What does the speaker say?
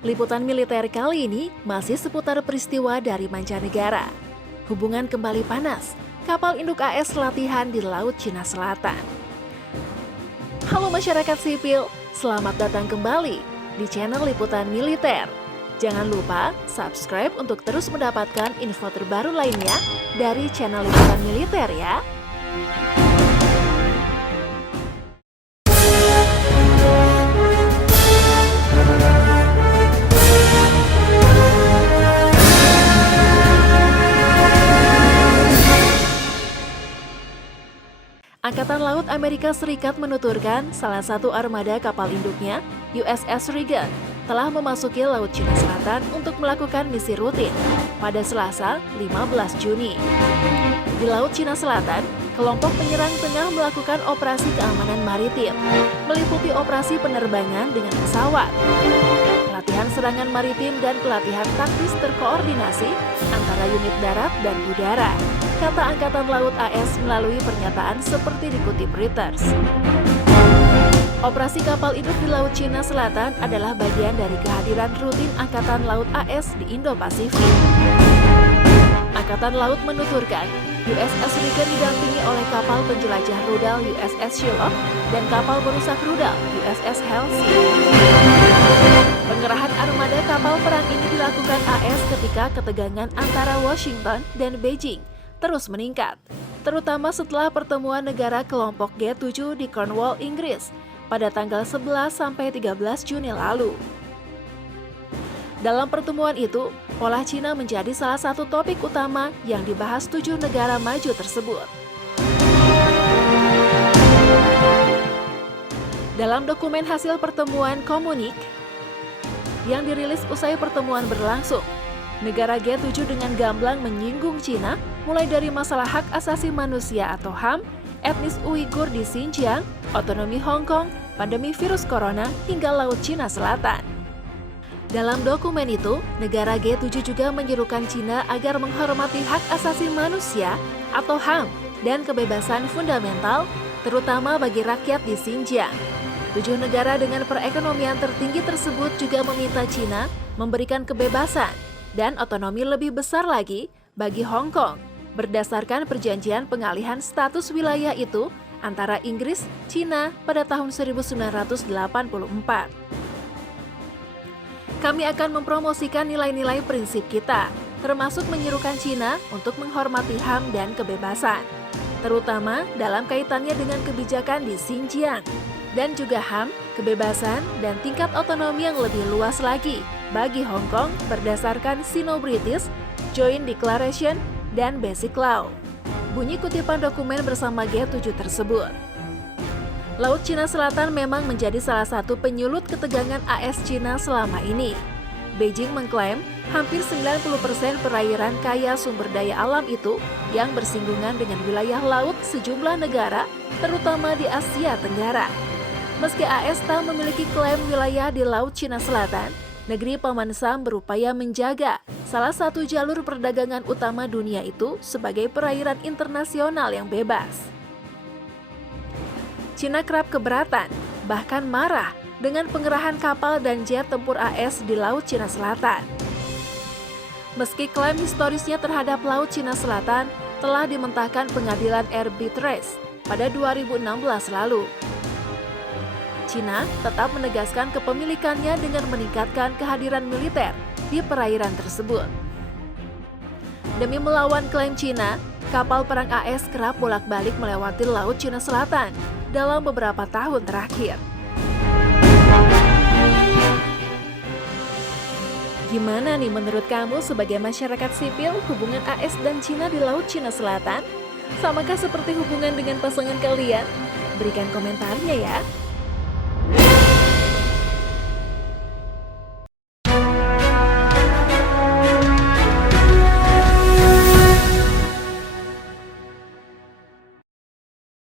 Liputan militer kali ini masih seputar peristiwa dari mancanegara. Hubungan kembali panas, kapal induk AS latihan di Laut Cina Selatan. Halo masyarakat sipil, selamat datang kembali di channel Liputan Militer. Jangan lupa subscribe untuk terus mendapatkan info terbaru lainnya dari channel Liputan Militer ya. Angkatan Laut Amerika Serikat menuturkan salah satu armada kapal induknya, USS Reagan, telah memasuki Laut Cina Selatan untuk melakukan misi rutin pada Selasa, 15 Juni. Di Laut Cina Selatan, kelompok penyerang tengah melakukan operasi keamanan maritim, meliputi operasi penerbangan dengan pesawat, latihan serangan maritim dan pelatihan taktis terkoordinasi antara unit darat dan udara, kata Angkatan Laut AS melalui pernyataan seperti dikutip Reuters. Operasi kapal induk di Laut Cina Selatan adalah bagian dari kehadiran rutin Angkatan Laut AS di Indo-Pasifik. Angkatan Laut menuturkan, USS Reagan didampingi oleh kapal penjelajah rudal USS Shiloh dan kapal perusak rudal USS Halsey. Pengerahan armada kapal perang ini dilakukan AS ketika ketegangan antara Washington dan Beijing terus meningkat, terutama setelah pertemuan negara kelompok G7 di Cornwall, Inggris pada tanggal 11-13 Juni lalu. Dalam pertemuan itu, pola Cina menjadi salah satu topik utama yang dibahas 7 negara maju tersebut. Dalam dokumen hasil pertemuan komunik yang dirilis usai pertemuan berlangsung, negara G7 dengan gamblang menyinggung Cina mulai dari masalah hak asasi manusia atau HAM, etnis Uighur di Xinjiang, otonomi Hong Kong, pandemi virus corona, hingga Laut Cina Selatan. Dalam dokumen itu, negara G7 juga menyerukan Cina agar menghormati hak asasi manusia atau HAM dan kebebasan fundamental, terutama bagi rakyat di Xinjiang. 7 negara dengan perekonomian tertinggi tersebut juga meminta Cina memberikan kebebasan dan otonomi lebih besar lagi bagi Hong Kong berdasarkan perjanjian pengalihan status wilayah itu antara Inggris, Cina pada tahun 1984. Kami akan mempromosikan nilai-nilai prinsip kita, termasuk menyerukan Cina untuk menghormati HAM dan kebebasan, terutama dalam kaitannya dengan kebijakan di Xinjiang, dan juga HAM, kebebasan, dan tingkat otonomi yang lebih luas lagi bagi Hong Kong berdasarkan Sino-British Joint Declaration dan Basic Law. Bunyi kutipan dokumen bersama G7 tersebut. Laut Cina Selatan memang menjadi salah satu penyulut ketegangan AS Cina selama ini. Beijing mengklaim hampir 90% perairan kaya sumber daya alam itu yang bersinggungan dengan wilayah laut sejumlah negara, terutama di Asia Tenggara. Meski AS tak memiliki klaim wilayah di Laut Cina Selatan, negeri Paman Sam berupaya menjaga salah satu jalur perdagangan utama dunia itu sebagai perairan internasional yang bebas. Cina kerap keberatan, bahkan marah dengan pengerahan kapal dan jet tempur AS di Laut Cina Selatan. Meski klaim historisnya terhadap Laut Cina Selatan telah dimentahkan pengadilan arbitrase pada 2016 lalu, Cina tetap menegaskan kepemilikannya dengan meningkatkan kehadiran militer di perairan tersebut. Demi melawan klaim Cina, kapal perang AS kerap bolak-balik melewati Laut Cina Selatan dalam beberapa tahun terakhir. Gimana nih menurut kamu sebagai masyarakat sipil hubungan AS dan Cina di Laut Cina Selatan? Samakah seperti hubungan dengan pasangan kalian? Berikan komentarnya ya.